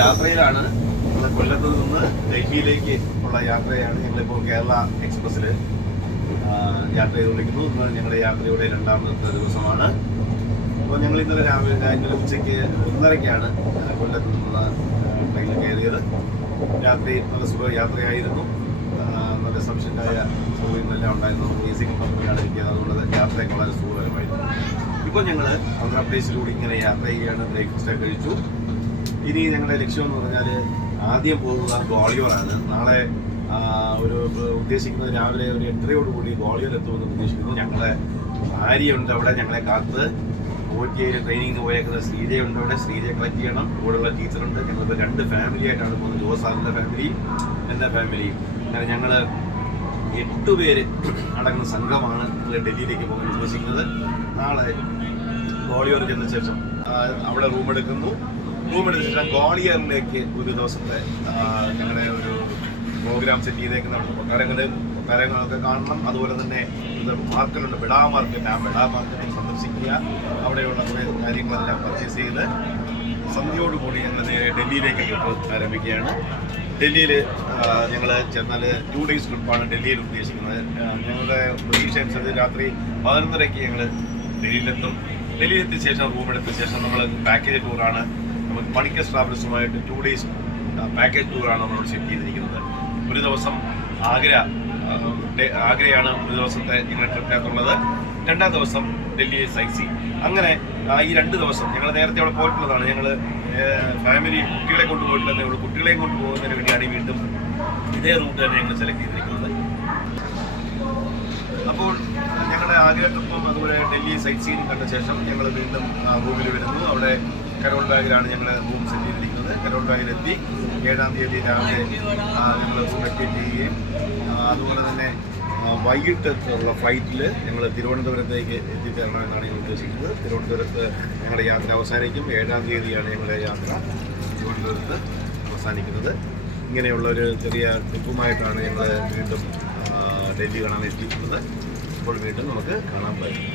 യാത്രയിലാണ്. നമ്മൾ കൊല്ലത്ത് നിന്ന് ഡൽഹിയിലേക്ക് ഉള്ള യാത്രയാണ്. ഞങ്ങളിപ്പോൾ കേരള എക്സ്പ്രസ്സിൽ യാത്ര ചെയ്തുകൊണ്ടിരിക്കുന്നു. ഇന്ന് ഞങ്ങളുടെ യാത്രയുടെ രണ്ടാമത്തെ ദിവസമാണ്. അപ്പോൾ ഞങ്ങൾ ഇന്നലെ ഉച്ചയ്ക്ക് 1:30-ക്കാണ് കൊല്ലത്ത് നിന്നുള്ള ട്രെയിനിൽ കയറിയത്. രാത്രി നല്ല സുഖ യാത്രയായിരുന്നു. നല്ല സഫിഷ്യൻ്റായ സൗകര്യങ്ങളെല്ലാം ഉണ്ടായിരുന്നു. AC കമ്പനിയാണ് ഇരിക്കുന്നത്. അതുകൊണ്ട് യാത്രയൊക്കെ വളരെ സുഖകരമായിരുന്നു. ഇപ്പോൾ ഞങ്ങൾ ആന്ധ്രാപ്രദേശിലൂടെ ഇങ്ങനെ യാത്ര ചെയ്യുകയാണ്. ബ്രേക്ക്ഫാസ്റ്റൊക്കെ കഴിച്ചു. ഇനി ഞങ്ങളുടെ ലക്ഷ്യം എന്ന് പറഞ്ഞാൽ ആദ്യം പോകുക ഗ്വാളിയോറാണ്. നാളെ ഉദ്ദേശിക്കുന്നത് രാവിലെ ഒരു 8:30യോടുകൂടി ഗ്വാളിയോർ എത്തുമെന്ന് ഉദ്ദേശിക്കുന്നു. ഞങ്ങളുടെ ഭാര്യയുണ്ട് അവിടെ ഞങ്ങളെ കാത്ത്. OTA ട്രെയിനിങ്ങിന് പോയേക്കുന്നത് ശ്രീജയുണ്ട് അവിടെ. ശ്രീജയെ കളക്ട് ചെയ്യണം. കൂടെയുള്ള ടീച്ചറുണ്ട്. ഞങ്ങളിപ്പോൾ 2 ഫാമിലി ആയിട്ടാണ് പോകുന്നത്. ജോസാറിൻ്റെ ഫാമിലിയും എൻ്റെ ഫാമിലിയും. അങ്ങനെ ഞങ്ങൾ 8 പേര് അടങ്ങുന്ന സംഘമാണ് ഡൽഹിയിലേക്ക് പോകാൻ ഉദ്ദേശിക്കുന്നത്. നാളെ ഗ്വാളിയോർ ചെന്ന ശേഷം അവിടെ റൂമെടുക്കുന്നു. റൂമെടുത്ത ശേഷം ഗ്വാളിയറിലേക്ക് ഒരു ദിവസത്തെ ഞങ്ങളുടെ ഒരു പ്രോഗ്രാം സെറ്റ് ചെയ്തേക്കുന്നുണ്ട്. കൊട്ടാരങ്ങളൊക്കെ കാണണം. അതുപോലെ തന്നെ മാർക്കറ്റുണ്ട്, ബെഡാ മാർക്കറ്റ്. ആ ബെഡാ മാർക്കറ്റ് സന്ദർശിക്കുക. അവിടെയുള്ള കുറേ കാര്യങ്ങളെല്ലാം പർച്ചേസ് ചെയ്ത് സന്ധ്യയോടുകൂടി ഞങ്ങൾ നേരെ ഡൽഹിയിലേക്ക് ട്രിപ്പ് ആരംഭിക്കുകയാണ്. ഡൽഹിയിൽ ഞങ്ങൾ ചെന്നാൽ 2 days ട്രിപ്പാണ് ഡൽഹിയിൽ ഉദ്ദേശിക്കുന്നത്. ഞങ്ങളുടെ പ്രതീക്ഷ അനുസരിച്ച് രാത്രി 11:30-ക്ക് ഞങ്ങൾ ഡൽഹിയിലെത്തും. ഡൽഹിയിലെത്തിയ ശേഷം റൂമെടുത്ത ശേഷം നമ്മൾ പാക്കേജ് ടൂറാണ്. നമുക്ക് പണിക്കസ് ട്രാവൽസുമായിട്ട് 2 days പാക്കേജ് ടൂറാണ് നമ്മളോട് സെറ്റ് ചെയ്തിരിക്കുന്നത്. ഒരു ദിവസം ആഗ്രയാണ് ഒരു ദിവസത്തെ ഞങ്ങളുടെ ട്രിപ്പിനകത്തുള്ളത്. 2ാം ദിവസം ഡൽഹി സൈറ്റ് അങ്ങനെ ഈ 2 ദിവസം ഞങ്ങൾ നേരത്തെ അവിടെ പോയിട്ടുള്ളതാണ്. ഞങ്ങൾ ഫാമിലി കുട്ടികളെ കൊണ്ടുപോയിട്ടില്ലെന്നേ ഉള്ളൂ. കുട്ടികളെയും കൊണ്ടുപോകുന്നതിന് വേണ്ടിയാണ് വീണ്ടും ഇതേ റൂട്ട് തന്നെ ഞങ്ങൾ സെലക്ട് ചെയ്തിരിക്കുന്നത്. അപ്പോൾ ഞങ്ങളുടെ ആഗ്ര ട്രിപ്പും അതുപോലെ ഡൽഹി സൈറ്റ് സീയിങ് കണ്ട ശേഷം ഞങ്ങൾ വീണ്ടും റൂമിൽ വരുന്നു. അവിടെ കരോൾ ബാഗിലാണ് ഞങ്ങൾ റൂം സെറ്റ് ചെയ്തിരിക്കുന്നത്. കരോൾ ബാഗിലെത്തി 7-ാം തീയതി രാവിലെ ഞങ്ങൾ റൂം വെക്കേറ്റ് ചെയ്യുകയും അതുപോലെ തന്നെ വൈകിട്ടുള്ള ഫ്ലൈറ്റിൽ ഞങ്ങൾ തിരുവനന്തപുരത്തേക്ക് എത്തിച്ചേരണമെന്നാണ് ഞങ്ങൾ ഉദ്ദേശിക്കുന്നത്. തിരുവനന്തപുരത്ത് ഞങ്ങളുടെ യാത്ര അവസാനിക്കും. 7-ാം തീയതിയാണ് ഞങ്ങളുടെ യാത്ര തിരുവനന്തപുരത്ത് അവസാനിക്കുന്നത്. ഇങ്ങനെയുള്ളൊരു ചെറിയ ട്രിപ്പുമായിട്ടാണ് ഞങ്ങൾ വീണ്ടും ഡൽഹി കാണാൻ എത്തിയിട്ടുള്ളത്. അപ്പോൾ വീണ്ടും നമുക്ക് കാണാൻ പറ്റും.